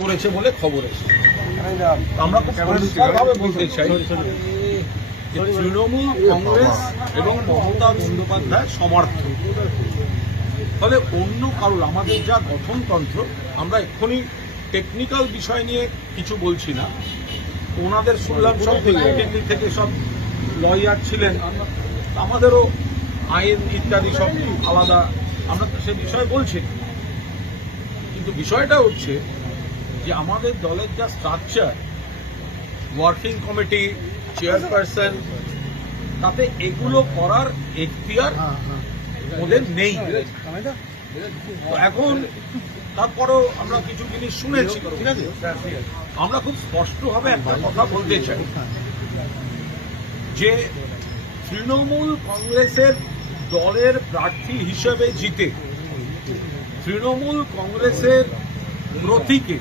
করেছে বলে খবর এসেছে। আমরা খুব পরিষ্কারভাবে বলতে চাই যে তৃণমূল কংগ্রেস এবং মমতা বন্দ্যোপাধ্যায় সমর্থক। ফলে অন্য কারোর আমাদের যা গঠনতন্ত্র, আমরা এক্ষুনি টেকনিক্যাল বিষয় নিয়ে কিছু বলছি না। ওনাদের শুনলাম সব দিল্লি থেকে সব লয়ার ছিলেন, আমাদেরও আইন ইত্যাদি সব আলাদা, আমরা তো সে বিষয়ে বলছি না। কিন্তু বিষয়টা হচ্ছে যে আমাদের দলের যা স্ট্রাকচার, ওয়ার্কিং কমিটি, চেয়ারপারসন, তাতে এগুলো করার এখতিয়ার ওদের নেই। এখন তারপরও আমরা কিছু জিনিস শুনেছি, ঠিক আছে? আমরা খুব স্পষ্টভাবে একটা কথা বলতে চাই যে তৃণমূল কংগ্রেসের দলের প্রার্থী হিসেবে জিতে তৃণমূল কংগ্রেসের প্রতীকে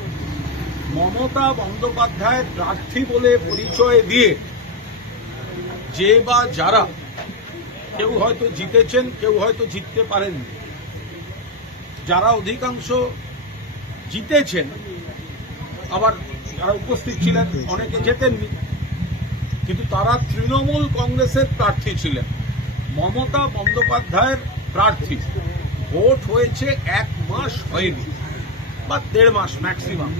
মমতা বন্দ্যোপাধ্যায় প্রার্থী বলে পরিচয় দিয়ে যে বা যারা কেউ হয়তো জিতেছেন, কেউ হয়তো জিততে পারেননি, যারা অধিকাংশ জিতেছেন, আবার যারা উপস্থিত ছিলেন অনেকে জেতেননি, কিন্তু তারা তৃণমূল কংগ্রেসের প্রার্থী ছিলেন, মমতা বন্দ্যোপাধ্যায়ের প্রার্থী। ভোট হয়েছে 1 মাস হয়নি বা 1.5 মাস ম্যাক্সিমাম।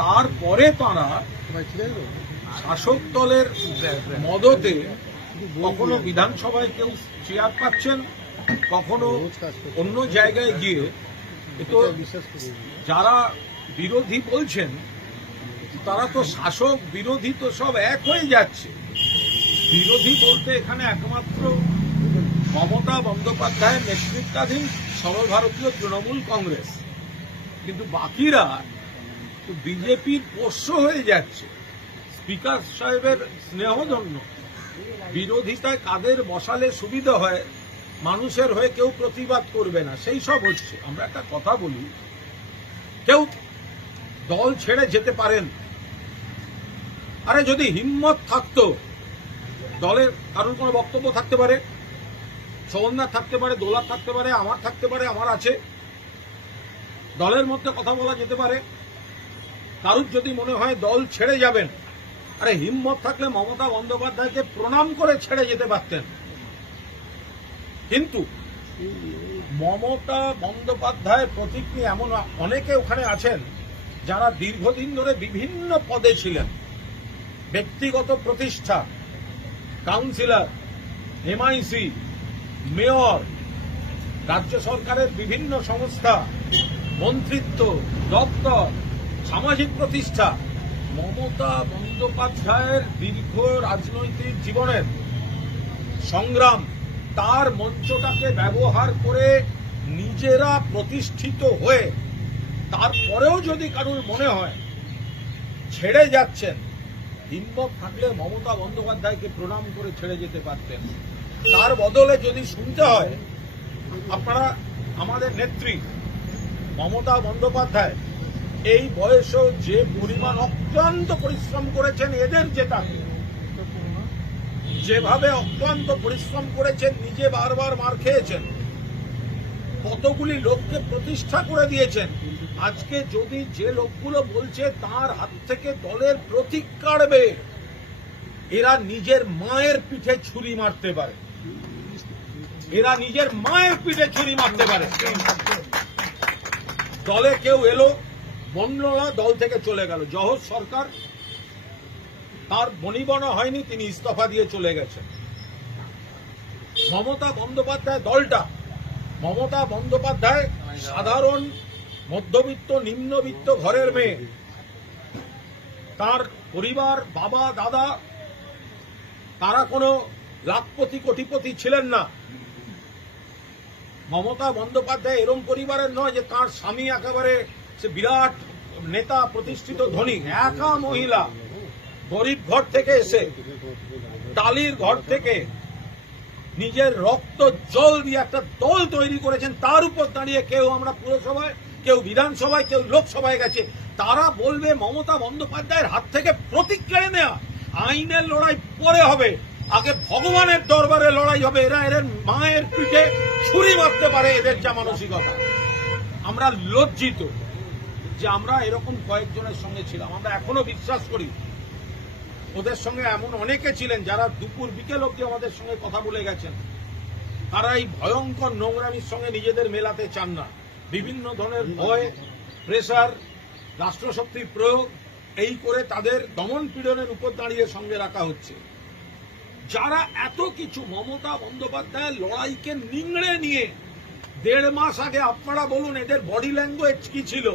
তারপরে তারা শাসক দলের মদতে কখনো বিধানসভায় কেউ চেয়ার পাচ্ছেন, কখনো অন্য জায়গায় গিয়ে, তো যারা বিরোধী বলছেন তারা তো শাসক বিরোধী তো সব এক হয়ে যাচ্ছে। বিরোধী বলতে এখানে একমাত্র মমতা বন্দ্যোপাধ্যায়ের নেতৃত্বাধীন সর্বভারতীয় তৃণমূল কংগ্রেস, কিন্তু বাকিরা তো বিজেপির পোষ্য হয়ে যাচ্ছে। স্পিকার সাহেবের স্নেহধন্য বিরোধিতায় কাদের বসালে সুবিধা হয়, মানুষের হয়ে কেউ প্রতিবাদ করবে না, সেই সব হচ্ছে। আমরা একটা কথা বলি, কেউ দল ছেড়ে যেতে পারেন। আরে যদি হিম্মত থাকতো, দলের কারোর কোনো বক্তব্য থাকতে পারে, সৌন্দার থাকতে পারে, দোলার থাকতে পারে, আমার থাকতে পারে, আমার আছে, দলের মধ্যে কথা বলা যেতে পারে। কারুর যদি মনে হয় দল ছেড়ে যাবেন, আরে হিম্মত থাকলে মমতা বন্দ্যোপাধ্যায়কে প্রণাম করে ছেড়ে যেতে পারতেন। কিন্তু মমতা বন্দ্যোপাধ্যায়ের প্রতীক নিয়ে এমন অনেকে ওখানে আছেন যারা দীর্ঘদিন ধরে বিভিন্ন পদে ছিলেন, ব্যক্তিগত প্রতিষ্ঠা, কাউন্সিলর, এমআইসি, মেয়র, রাজ্য সরকারের বিভিন্ন সংস্থা, মন্ত্রিত্ব, দপ্তর, সামাজিক প্রতিষ্ঠা। মমতা বন্দ্যোপাধ্যায়ের দীর্ঘ রাজনৈতিক জীবনের সংগ্রাম, তার মঞ্চটাকে ব্যবহার করে নিজেরা প্রতিষ্ঠিত হয়ে তারপরেও যদি কারুর মনে হয় ছেড়ে যাচ্ছেন, হিম্মত থাকলে মমতা বন্দ্যোপাধ্যায়কে প্রণাম করে ছেড়ে যেতে পারতেন। তার বদলে যদি শুনতে হয়, আপনারা আমাদের নেত্রী মমতা বন্দ্যোপাধ্যায় এই বয়সেও যে পরিমাণ অক্লান্ত পরিশ্রম করেছেন এদের জেতাতে, যেভাবে অক্লান্ত পরিশ্রম করেছেন, নিজে বারবার মার খেয়েছেন, কতগুলি লোককে প্রতিষ্ঠা করে দিয়েছেন। আজকে যদি যে লোকগুলো বলছে তার হাত থেকে দলের প্রতীক কাড়বে, এরা নিজের মায়ের পিঠে ছুরি মারতে পারে, এরা নিজের মায়ের পিঠে ছুরি মারতে পারে। দলে কেউ এলো, বলল না, দল থেকে চলে গেল। জহর সরকার, তার বনিবনা হয়নি, তিনি ইস্তফা দিয়ে চলে গেছেন। মমতা বন্দ্যোপাধ্যায় দলটা, মমতা বন্দ্যোপাধ্যায় সাধারণ মধ্যবিত্ত নিম্নবিত্ত ঘরের মেয়ে, তার পরিবার, বাবা দাদা, তারা কোনো লাখপতি কোটিপতি ছিলেন না। মমতা বন্দ্যোপাধ্যায় এরম পরিবারের নয় যে তার স্বামী একেবারে সে বিরাট নেতা, প্রতিষ্ঠিত ধনী। একা মহিলা, গরিব ঘর থেকে এসে, টালির ঘর থেকে নিজের রক্ত জল দিয়ে একটা দল তৈরি করেছেন। তার উপর দাঁড়িয়ে কেউ আমরা পুরসভায়, কেউ বিধানসভায়, কেউ লোকসভায় গেছে, তারা বলবে মমতা বন্দ্যোপাধ্যায়ের হাত থেকে প্রতীক কেড়ে নেওয়া। আইনের লড়াই পরে হবে, আগে ভগবানের দরবারে লড়াই হবে। এরা এদের মায়ের পিঠে ছুরি মারতে পারে, এদের যা মানসিকতা। আমরা লজ্জিত যে আমরা এরকম কয়েকজনের সঙ্গে ছিলাম। আমরা এখনো বিশ্বাস করি ওদের সঙ্গে এমন অনেকে ছিলেন যারা দুপুর বিকেল অবধি আমাদের সঙ্গে কথা বলে গেছেন। তারা এই ভয়ঙ্কর নোংরামির সঙ্গে নিজেদের মেলাতে চান না। বিভিন্ন ধরনের ভয়, প্রেসার, রাষ্ট্রশক্তির প্রয়োগ এই করে তাদের দমন পীড়নের উপর দাঁড়িয়ে সঙ্গে রাখা হচ্ছে। যারা এত কিছু মমতা বন্দ্যোপাধ্যায়ের লড়াইকে নিংড়ে নিয়ে 1.5 মাস আগে আপনারা বলুন এদের বডি ল্যাঙ্গুয়েজ কি ছিল?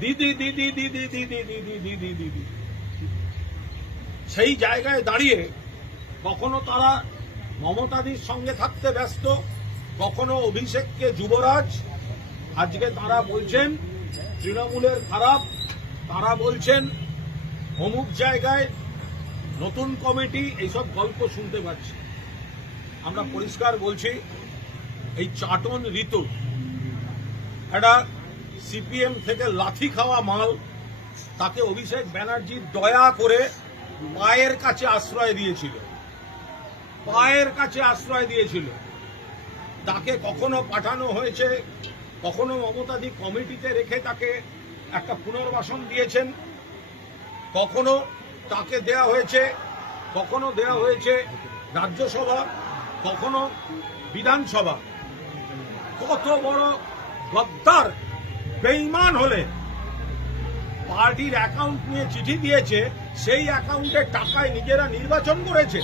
দিদি দিদি দিদি দিদি দিদি দিদি দিদি। সেই জায়গায় দাঁড়িয়ে কখনো তারা মমতাদির সঙ্গে থাকতে ব্যস্ত, কখনো অভিষেককে যুবরাজ। আজকে তারা বলছেন তৃণমূলের খারাপ, তারা বলছেন অমুক জায়গায় নতুন কমিটি, এইসব গল্প শুনতে পাচ্ছি। আমরা পরিষ্কার বলছি, এই চাটন ঋতু একটা সিপিএম থেকে লাথি খাওয়া মাল, তাকে অভিষেক ব্যানার্জি দয়া করে পায়ের কাছে আশ্রয় দিয়েছিল, পায়ের কাছে আশ্রয় দিয়েছিল। তাকে কখনো পাঠানো হয়েছে, কখনো মমতাদি কমিটিতে রেখে তাকে একটা পুনর্বাসন দিয়েছেন, কখনো তাকে দেয়া হয়েছে, কখনো দেয়া হয়েছে রাজ্যসভা, কখনো বিধানসভা। কত বড় গদ্দার বেঈমান হলে পার্টির অ্যাকাউন্ট নিয়ে চিঠি দিয়েছে, সেই অ্যাকাউন্টের টাকায় নিজেরা নির্বাচন করেছে।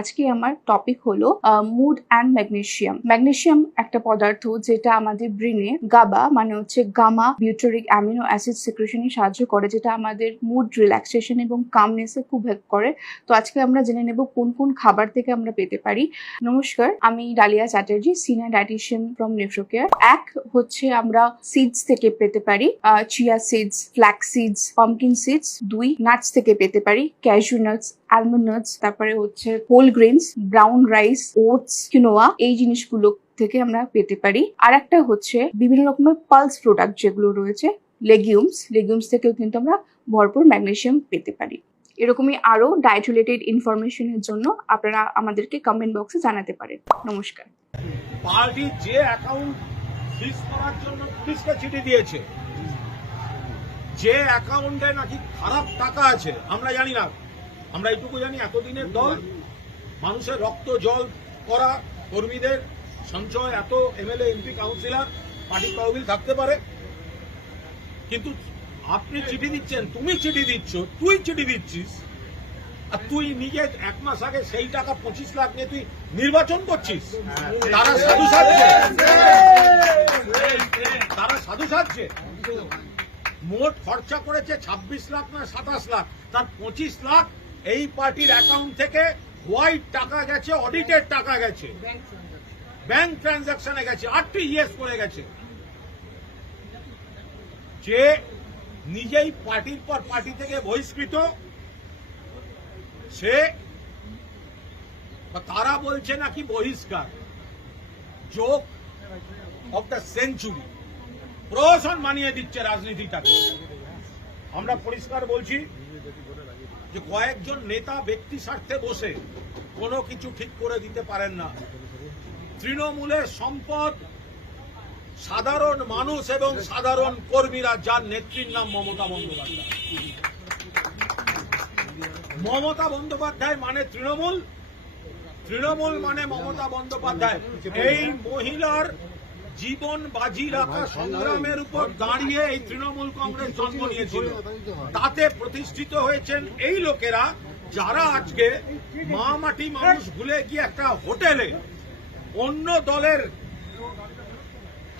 আজকে আমার টপিক হলো মুড অ্যান্ড ম্যাগনেসিয়াম। ম্যাগনেসিয়াম একটা পদার্থ যেটা আমাদের ব্রেনে গাবা মানে হচ্ছে গামা বিউটারিক অ্যামিনো অ্যাসিড সিক্রেশনে সাহায্য করে, যেটা আমাদের মুড রিল্যাক্সেশন এবং কামনেসে খুব হেল্প করে। তো আজকে আমরা জেনে নেব কোন কোন খাবার থেকে আমরা পেতে পারি। নমস্কার, আমি Dalia Chatterjee, senior dietitian from NephroCare. এক হচ্ছে আমরা সিডস থেকে পেতে পারি, chia seeds, flax seeds, pumpkin seeds. 2 nuts থেকে পেতে পারি, ক্যাশু নাটস, আলমন্ড নাটস। তারপরে হচ্ছে whole grains, brown rice, oats, quinoa, এই জিনিসগুলো থেকে আমরা পেতে পারি। আর একটা হচ্ছে বিভিন্ন রকমের পালস প্রোডাক্ট যেগুলো রয়েছে, লেগিউমস থেকেও কিন্তু আমরা ভরপুর ম্যাগনেসিয়াম পেতে পারি। এরকমই আরো ডায়েট রিলেটেড ইনফরমেশনের জন্য আপনারা আমাদেরকে কমেন্ট বক্সে জানাতে পারেন। নমস্কার। পার্টি যে অ্যাকাউন্ট ফ্রিজ করার জন্য পুলিশকে চিঠি দিয়েছে, যে অ্যাকাউন্টে নাকি খারাপ টাকা আছে, আমরা জানি না, আমরা এইটুকু জানি এতদিনের দল, মানুষের রক্ত জল করা কর্মীদের সঞ্চয়, এত এমএলএ এমপি কাউন্সিলর পার্টি তহবিল থাকতে পারে। কিন্তু আপনি চিঠি দিচ্ছেন, তুমি চিঠি দিচ্ছ, তুই চিঠি দিচ্ছিস, আর তুই নিজে 1 মাস আগে সেই টাকা 25 লাখ নিয়ে তুই নির্বাচন করছিস। তারা সাধু সাজছে, তারা সাধু সাজছে। মোট খরচা করেছে 26 লাখ না 27 লাখ, তার 25 লাখ এই পার্টির অ্যাকাউন্ট থেকে হোয়াইট টাকা গেছে, অডিটেড টাকা গেছে, ব্যাংক ট্রানজাকশনে গেছে, আরটিজিএস করে গেছে। যে নিজেই পার্টির পর পার্টি থেকে বহিষ্কৃত, সে তারা বলছে নাকি বহিষ্কার, জোক অফ দ্য সেঞ্চুরি। প্রহসন মানিয়ে দিচ্ছে রাজনীতিটাকে। আমরা পরিষ্কার বলছি যে কয়েকজন নেতা ব্যক্তি স্বার্থে বসে কোনো কিছু ঠিক করে দিতে পারেন না। তৃণমূলের সম্পদ সাধারণ মানুষ এবং সাধারণ কর্মীরা, যার নেত্রীর নাম মমতা বন্দ্যোপাধ্যায়। মমতা বন্দ্যোপাধ্যায় মানে তৃণমূল, তৃণমূল মানে মমতা বন্দ্যোপাধ্যায়। এই মহিলার জীবন বাজি রাখা সংগ্রামের উপর দাঁড়িয়ে এই তৃণমূল কংগ্রেস জন্ম নিয়েছিল। তাতে প্রতিষ্ঠিত হয়েছেন এই লোকেরা, যারা আজকে মা মাটি মানুষ ভুলে গিয়ে একটা হোটেলে অন্য দলের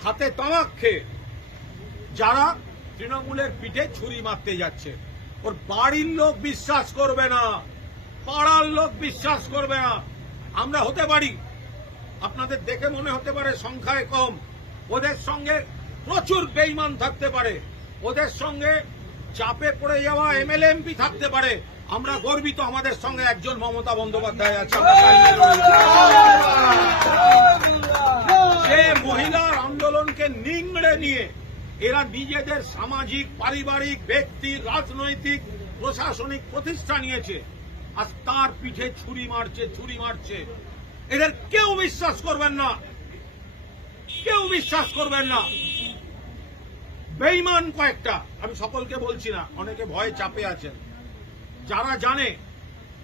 হাতে তামাক খেয়ে যারা তৃণমূলের পিঠে ছুরি মারতে যাচ্ছে। ওর বাড়ির লোক বিশ্বাস করবে না, পাড়ার লোক বিশ্বাস করবে না। আমরা হতে পারি, আপনাদের দেখে মনে হতে পারে সংখ্যায় কম, ওদের সঙ্গে প্রচুর বেঈমান থাকতে পারে, ওদের সঙ্গে চাপে পড়ে যাওয়া এমএলএ এমপি থাকতে পারে। আমরা গর্বিত আমাদের সঙ্গে একজন মমতা বন্দ্যোপাধ্যায় আছে। যে মহিলার আন্দোলনকে নিংড়ে নিয়ে এরা নিজেদের সামাজিক, পারিবারিক, ব্যক্তি, রাজনৈতিক, প্রশাসনিক প্রতিষ্ঠা নিয়েছে, আজ তার পিঠে ছুরি মারছে। এদের কেউ বিশ্বাস করবেন না, কেউ বিশ্বাস করবেন না। বেঈমান কয়েকটা, আমি সকলকে বলছি না, অনেকে ভয়ে চাপে আছেন, যারা জানে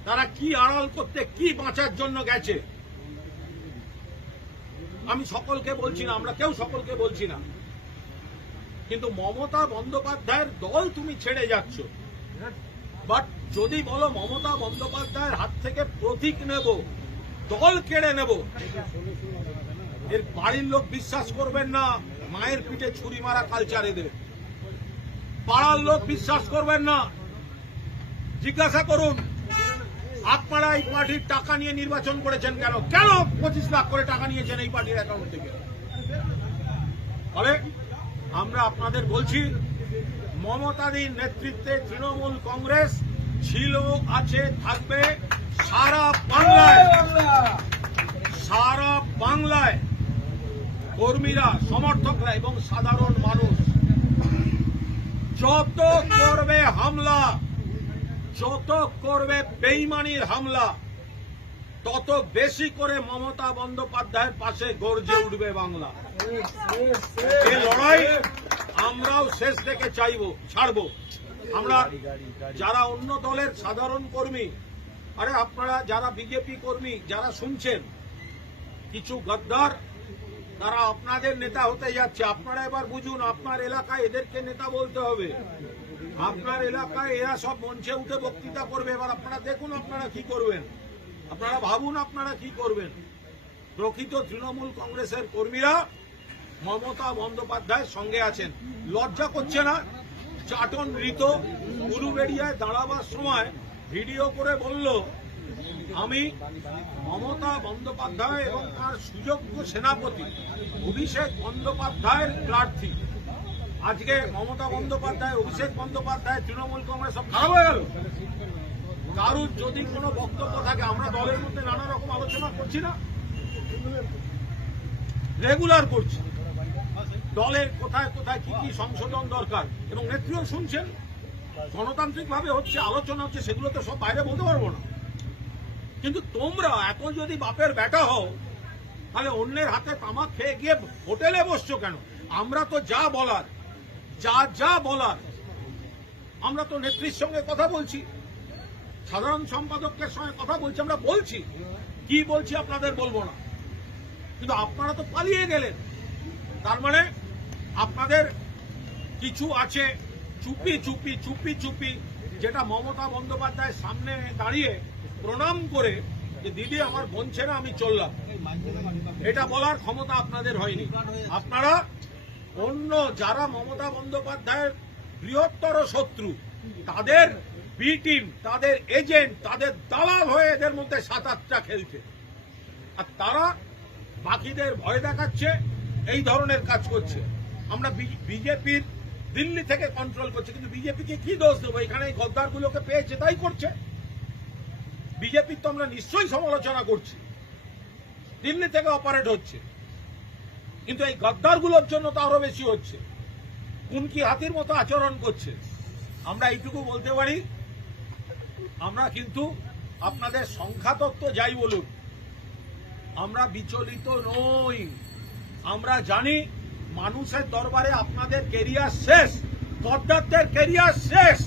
তারা কি আড়াল করতে, কি বাঁচার জন্য গেছে। আমি সকলকে বলছি না, আমরা কেউ সকলকে বলছি না, কিন্তু মমতা বন্দ্যোপাধ্যায়ের দল তুমি ছেড়ে যাচ্ছ। বাট যদি বলো মমতা বন্দ্যোপাধ্যায়ের হাত থেকে প্রতীক নেব, দল কেড়ে নেব, এর বাড়ির লোক বিশ্বাস করবেন না। মায়ের পিঠে ছুরি মারা কালচার এদের, পাড়ার লোক বিশ্বাস করবেন না। জিজ্ঞাসা করুন আপনারা এই পার্টির টাকা নিয়ে নির্বাচন করেছেন কেন? কেন 25 লাখ করে টাকা নিয়েছেন এই পার্টির অ্যাকাউন্ট থেকে? ফলে আমরা আপনাদের বলছি, মমতাদির নেতৃত্বে তৃণমূল কংগ্রেস ছিল, আছে, থাকবে সারা বাংলায়। কর্মীরা, সমর্থকরা এবং সাধারণ মানুষ যত করবে হামলা, যত করবে বেইমানির হামলা, তত বেশি করে মমতা বন্দ্যোপাধ্যায়ের পাশে গর্জে উঠবে বাংলা। এই লড়াই আমরাও শেষ থেকে ছাড়বো। আমরা যারা অন্য দলের সাধারণ কর্মী, আরে আপনারা যারা বিজেপি কর্মী যারা শুনছেন, কিছু গদ্দার তারা আপনাদের নেতা হতে যাচ্ছে। আপনারা এবার বুঝুন, আপনার এলাকায় এদেরকে নেতা বলতে হবে। আপনার এলাকায় এরা সব মঞ্চে উঠে বক্তৃতা করবে, এবার আপনারা দেখুন আপনারা কি করবেন, আপনারা ভাবুন আপনারা কি করবেন। প্রকৃত তৃণমূল কংগ্রেসের কর্মীরা মমতা বন্দ্যোপাধ্যায়ের সঙ্গে আছেন। লজ্জা করছে না? চাটন ঋত উলুবেড়িয়ায় দাঁড়াবার সময় ভিডিও করে বলল, আমি মমতা বন্দ্যোপাধ্যায় এবং তার সুযোগ্য সেনাপতি অভিষেক বন্দ্যোপাধ্যায়ের প্রার্থী। আজকে মমতা বন্দ্যোপাধ্যায়, অভিষেক বন্দ্যোপাধ্যায়, তৃণমূল কংগ্রেস সব খারাপ হয়ে গেল। কারুর যদি কোনো বক্তব্য থাকে, আমরা দলের মধ্যে নানা রকম আলোচনা করছি না, রেগুলার করছি, দলের কোথায় কোথায় কি কি সংশোধন দরকার, এবং নেত্রীও শুনছেন, গণতান্ত্রিক ভাবে হচ্ছে, আলোচনা হচ্ছে, সেগুলো তো সব বাইরে বলতে পারবো না। কিন্তু তোমরা এখন যদি বাপের বেটা হও, তাহলে অন্যের হাতে তামাক খেয়ে গিয়ে হোটেলে বসছো কেন? আমরা তো যা বলার আমরা তো নেত্রীর সঙ্গে কথা বলছি, সাধারণ সম্পাদকের সঙ্গে কথা বলছি, আমরা বলছি, কি বলছি আপনাদের বলবো না। কিন্তু আপনারা তো পালিয়ে গেলেন। তার মানে আপনাদের কিছু আছে চুপি, যেটা মমতা বন্দ্যোপাধ্যায়ের সামনে দাঁড়িয়ে প্রণাম করে যে দিদি আমার বলছে না, আমি চললাম, এটা বলার ক্ষমতা আপনাদের হয়নি। আপনারা অন্য যারা মমতা বন্দ্যোপাধ্যায়ের বৃহত্তর শত্রু, তাদের বি টিম, তাদের এজেন্ট, তাদের দালাল হয়ে এদের মধ্যে 7-8টা খেলছে, আর তারা বাকিদের ভয় দেখাচ্ছে, এই ধরনের কাজ করছে। আমরা বিজেপির দিল্লি থেকে কন্ট্রোল করছি, কিন্তু বিজেপিকে কি দোষ দেবো? এখানে এই গদ্দারগুলোকে পেয়েছে তাই করছে। বিজেপির তো আমরা নিশ্চয়ই সমালোচনা করছি, দিল্লি থেকে অপারেট হচ্ছে, কিন্তু এই গদ্দারগুলোর জন্য তো আরো বেশি হচ্ছে, কুনকি হাতির মতো আচরণ করছে। আমরা এইটুকু বলতে পারি, আমরা কিন্তু আপনাদের সংখ্যাতত্ত্ব যাই বলুন, আমরা বিচলিত নই। আমরা জানি মানুষের দরবারে আপনাদের কেরিয়ার শেষ, গদ্দারদের কেরিয়ার শেষ।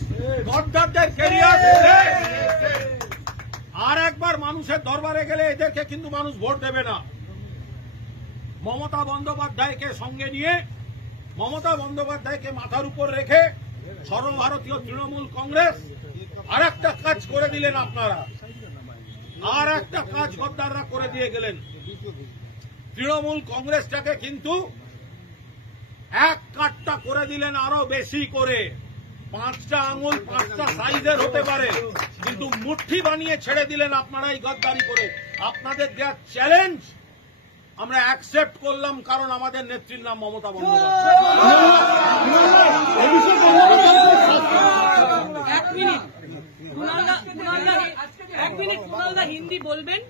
আর একবার মানুষের দরবারে গেলে এদেরকে কিন্তু মানুষ ভোট দেবে না। মমতা বন্দ্যোপাধ্যায়কে সঙ্গে নিয়ে, মমতা বন্দ্যোপাধ্যায়কে মাথার উপর রেখে সর্বভারতীয় তৃণমূল কংগ্রেস আর একটা কাজ করে দিলেন আপনারা, আর একটা কাজ গদ্দাররা করে দিয়ে গেলেন। তৃণমূল কংগ্রেসটাকে কিন্তু এক কাটটা করে দিলেন আরো বেশি করে, 5টা আঙুল 5টা সাইজের হতে পারে, কিন্তু মুঠি বানিয়ে ছেড়ে দিলেন আপনারা এই গদ্দারি করে। আপনাদের দেওয়া চ্যালেঞ্জ আমরা অ্যাকসেপ্ট করলাম, কারণ আমাদের নেত্রীর নাম মমতা বন্দ্যোপাধ্যায়। হিন্দি বলবেন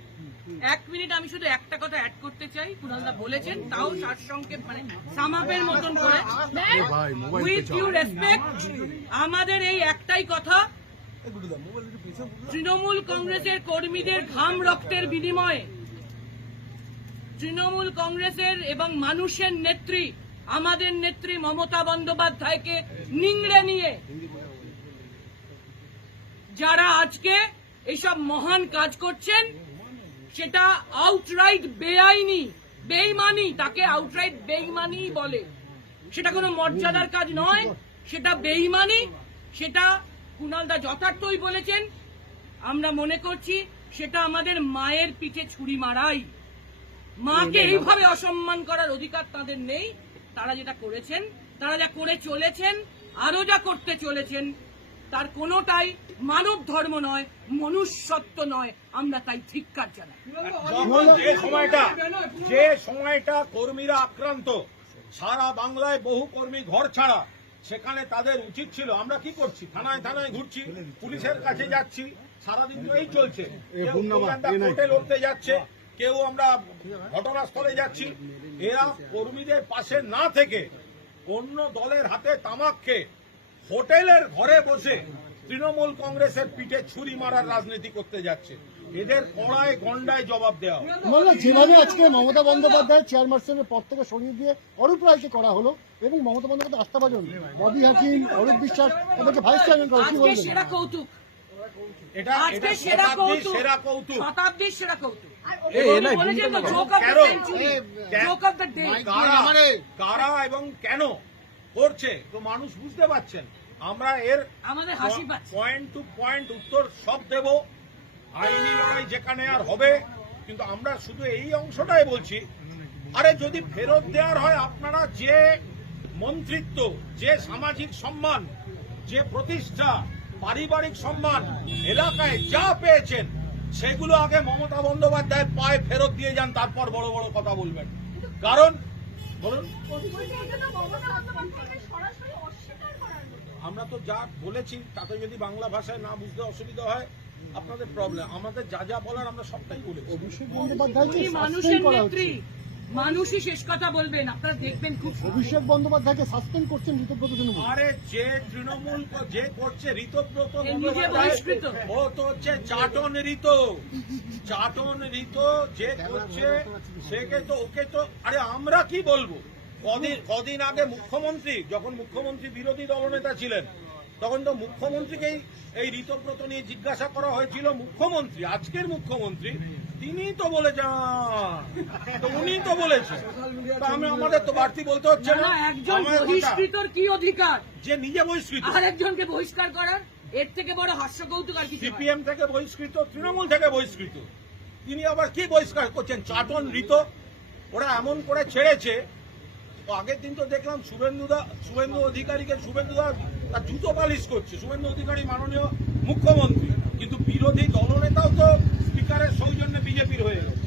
1 মিনিট, আমি শুধু একটা কথা অ্যাড করতে চাই। কুণালদা বলেছেন, তাও সারসংক্ষেপ, মানে সামাপের মতন করে। উইথ ইউ রেসপেক্ট, আমাদের এই একটাই কথা, তৃণমূল কংগ্রেসের কর্মীদের ঘাম রক্তের বিনিময়ে তৃণমূল কংগ্রেসের এবং মানুষের নেত্রী আমাদের নেত্রী মমতা বন্দ্যোপাধ্যায়কে নিংড়ে নিয়ে যারা আজকে এইসব মহান কাজ করছেন, সেটা আউটরাইট বেআইনি, বেইমানি, তাকে আউটরাইট বেইমানি বলে। সেটা কোনো মর্যাদার কাজ নয়, সেটা বেইমানি। সেটা কুণালদা যথার্থই বলেছেন। আমরা মনে করছি সেটা আমাদের মায়ের পিঠে ছুরি মারাই। মাকে এইভাবে অসম্মান করার অধিকার তাদের নেই। তারা যেটা করেছেন, তারা যা করে চলেছেন, আরো যা করতে চলেছেন, তার কোনোটাই মানব ধর্ম নয়, মনুষ্যত্ব নয়। আমরা তাই ধিক্কার জানাই। যখন যে সময়টা কর্মীরা আক্রান্ত, সারা বাংলায় বহু কর্মী ঘর ছাড়া, সেখানে তাদের উচিত ছিল, আমরা কি করছি, থানায় থানায় ঘুরছি, পুলিশের কাছে যাচ্ছি, সারাদিন তো এই চলছে। কেউ কোর্টে লড়তে যাচ্ছে, কেউ আমরা ঘটনাস্থলে যাচ্ছি। এরা কর্মীদের পাশে না থেকে অন্য দলের হাতে তামাক খেয়ে হোটেলের ঘরে বসে তৃণমূল কংগ্রেসের পিঠে ছুরি মারার রাজনীতি করতে যাচ্ছে। এদের কড়ায় গন্ডায় জবাব দেওয়া হবে। যেভাবে আজকে মমতা বন্দ্যোপাধ্যায় চেয়ারপারসনের পদ থেকে সরিয়ে দিয়ে অরূপ রায়কে করা হলো এবং মমতা বন্দ্যোপাধ্যায় আস্থাভাজন ববি হাকিম, অরূপ বিশ্বাস তাদেরকে ভাইস চেয়ারম্যান করা, কি বলবেন? সেরা কৌতুক, এটা আজকে সেরা কৌতুক, সেরা কৌতুক, শতাব্দীর সেরা কৌতুক। কারা এবং কেন করছে তো মানুষ বুঝতে পারছেন। আমরা এর আমাদের হাসি পাচ্ছে। পয়েন্ট টু পয়েন্ট উত্তর সব দেব। আইনি লড়াই যেখানে আর হবে, কিন্তু আমরা শুধু এই অংশটাই বলছি, আরে যদি ফেরত দেওয়ার হয়, আপনারা যে মন্ত্রিত্ব, যে সামাজিক সম্মান, যে প্রতিষ্ঠা, পারিবারিক সম্মান, এলাকায় যা পেয়েছেন, সেগুলো আগে মমতা বন্দ্যোপাধ্যায় পায়ে ফেরত দিয়ে যান, তারপর বড় বড় কথা বলবেন। কারণ বলুন, আমরা তো যা বলেছি তাতে যদি বাংলা ভাষায় না বুঝতে অসুবিধা হয়, আপনাদের প্রবলেম। আমাদের যা যা বলার আমরা সবটাই বলেছি। অভিষেক বন্দ্যোপাধ্যায়কে মানুষের সাসপেন্ড করা নেত্রী, হচ্ছে, মানুষই শেষ কথা বলবেন, আপনারা দেখবেন খুব। অভিষেক বন্দ্যোপাধ্যায়কে সাসপেন্ড করছেন ঋতব্রত তৃণমূল। আরে যে তৃণমূল যে করছে ঋতব্রত নিজে বহিষ্কৃত, ও তো হচ্ছে চাটন ঋত, চাটন ঋত যে করছে সেকে তো, ওকে তো, আরে আমরা কি বলবো। কদিন আগে মুখ্যমন্ত্রী, যখন মুখ্যমন্ত্রী বিরোধী দলনেতা ছিলেন, তখন তো মুখ্যমন্ত্রীকেই এই ঋতব্রত নিয়ে জিজ্ঞাসা করা হয়েছিল। মুখ্যমন্ত্রী, আজকের মুখ্যমন্ত্রী, তিনি তো বলেছেন, তো উনি তো বলেছেন, আমাদের তো বাড়তি বলতে হচ্ছে না। একজন বহিষ্কৃতর কি অধিকার যে নিজে বহিষ্কৃত, আরেকজনকে বহিষ্কার করার? এর থেকে বড় হাস্য কৌতুক আর কিছু নয়। সিপিএম থেকে বহিষ্কৃত, তৃণমূল থেকে বহিষ্কৃত, তিনি আবার কি বহিষ্কার করছেন? চাটন ঋত। ওরা এমন করে ছেড়েছে, আগের দিন তো দেখলাম শুভেন্দু অধিকারীকে, শুভেন্দুদা তার জুতো পালিশ করছে, শুভেন্দু অধিকারী মাননীয় মুখ্যমন্ত্রী, কিন্তু বিরোধী দলনেতাও তো স্পিকারের সৌজন্যে বিজেপির হয়ে গেছে।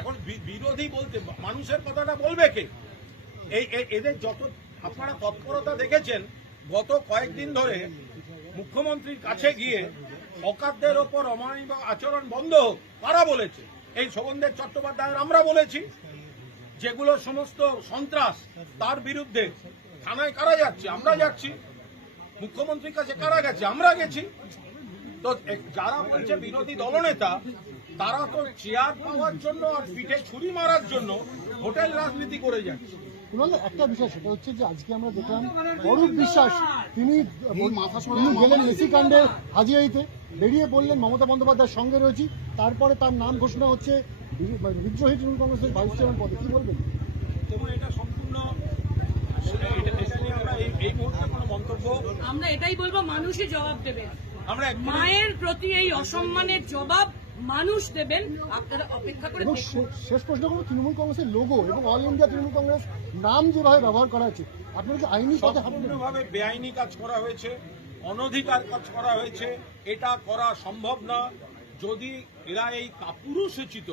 এখন বিরোধী বলতে মানুষের কথাটা বলবে কে? এদের যত আপনারা তৎপরতা দেখেছেন, গত কয়েকদিন ধরে মুখ্যমন্ত্রীর কাছে গিয়ে হকারদের ওপর অমানবিক আচরণ বন্ধ হোক, কারা বলেছে? এই শোভনদেব চট্টোপাধ্যায়ের আমরা বলেছি। যেগুলো সমস্ত সন্ত্রাস, তার বিরুদ্ধে থানায় কারা যাচ্ছে? আমরা যাচ্ছি। মুখ্যমন্ত্রীর কাছে কারা গেছে? আমরা গেছি। তো যারা বলছে বিরোধী দলনেতা, তারা তো চেয়ার পাওয়ার জন্য আর পিঠে ছুরি মারার জন্য হোটেল রাজনীতি করে যাচ্ছে। একটা বিষয়, সেটা হচ্ছে যে আজকে আমরা দেখলাম অরূপ বিশ্বাস তিনি গেলেন মেসি কাণ্ডে হাজিরাইতে, বেরিয়ে বললেন মমতা বন্দ্যোপাধ্যায়ের সঙ্গে রয়েছি, তারপরে তার নাম ঘোষণা হচ্ছে বিদ্রোহী তৃণমূল কংগ্রেসের ভাইস চেয়ারম্যান পদে। কি বলবেন? এবং এটা সম্পূর্ণ, এটা নিয়ে আমরা এই মুহূর্তে কোনো মন্তব্য, আমরা এটাই বলবো, মানুষই জবাব দেবেন। আমরা মায়ের প্রতি এই অসম্মানের জবাব মানুষ দেবেন, আপনারা অপেক্ষা করে এবং দেখুন। শেষ প্রশ্ন করবো, তৃণমূল কংগ্রেসের লোগো এবং অল ইন্ডিয়া তৃণমূল কংগ্রেস নাম যেভাবে ব্যবহার করা হচ্ছে, আপনারা কি আইনি পথে হাঁটবেন? সম্পূর্ণভাবে বেআইনি কাজ করা হয়েছে, অনধিকার কাজ করা হয়েছে। এটা করা সম্ভব না। যদি এরা এই কাপুরুষোচিত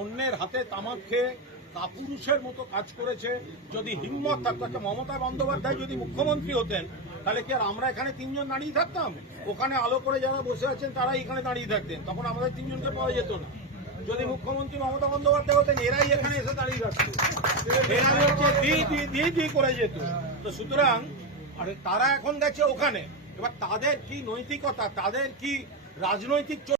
অন্যের হাতে তামাক খেয়ে কাপুরুষের মতো কাজ করেছে, যদি হিম্মত থাকতো, মমতা বন্দ্যোপাধ্যায় যদি মুখ্যমন্ত্রী হতেন, তাহলে কি আর আমরা এখানে তিনজন দাঁড়িয়ে থাকতাম? ওখানে আলো করে যারা বসে আছেন তারা এখানে দাঁড়িয়ে থাকতেন, তখন আমাদের তিনজনকে পাওয়া যেত না। যদি মুখ্যমন্ত্রী মমতা বন্দ্যোপাধ্যায় হতেন, এরাই এখানে এসে দাঁড়িয়ে থাকতো, এরাই হচ্ছে দি করে যেত। তো সুতরাং আরে তারা এখন গেছে ওখানে, এবার তাদের কি নৈতিকতা, তাদের কি রাজনৈতিক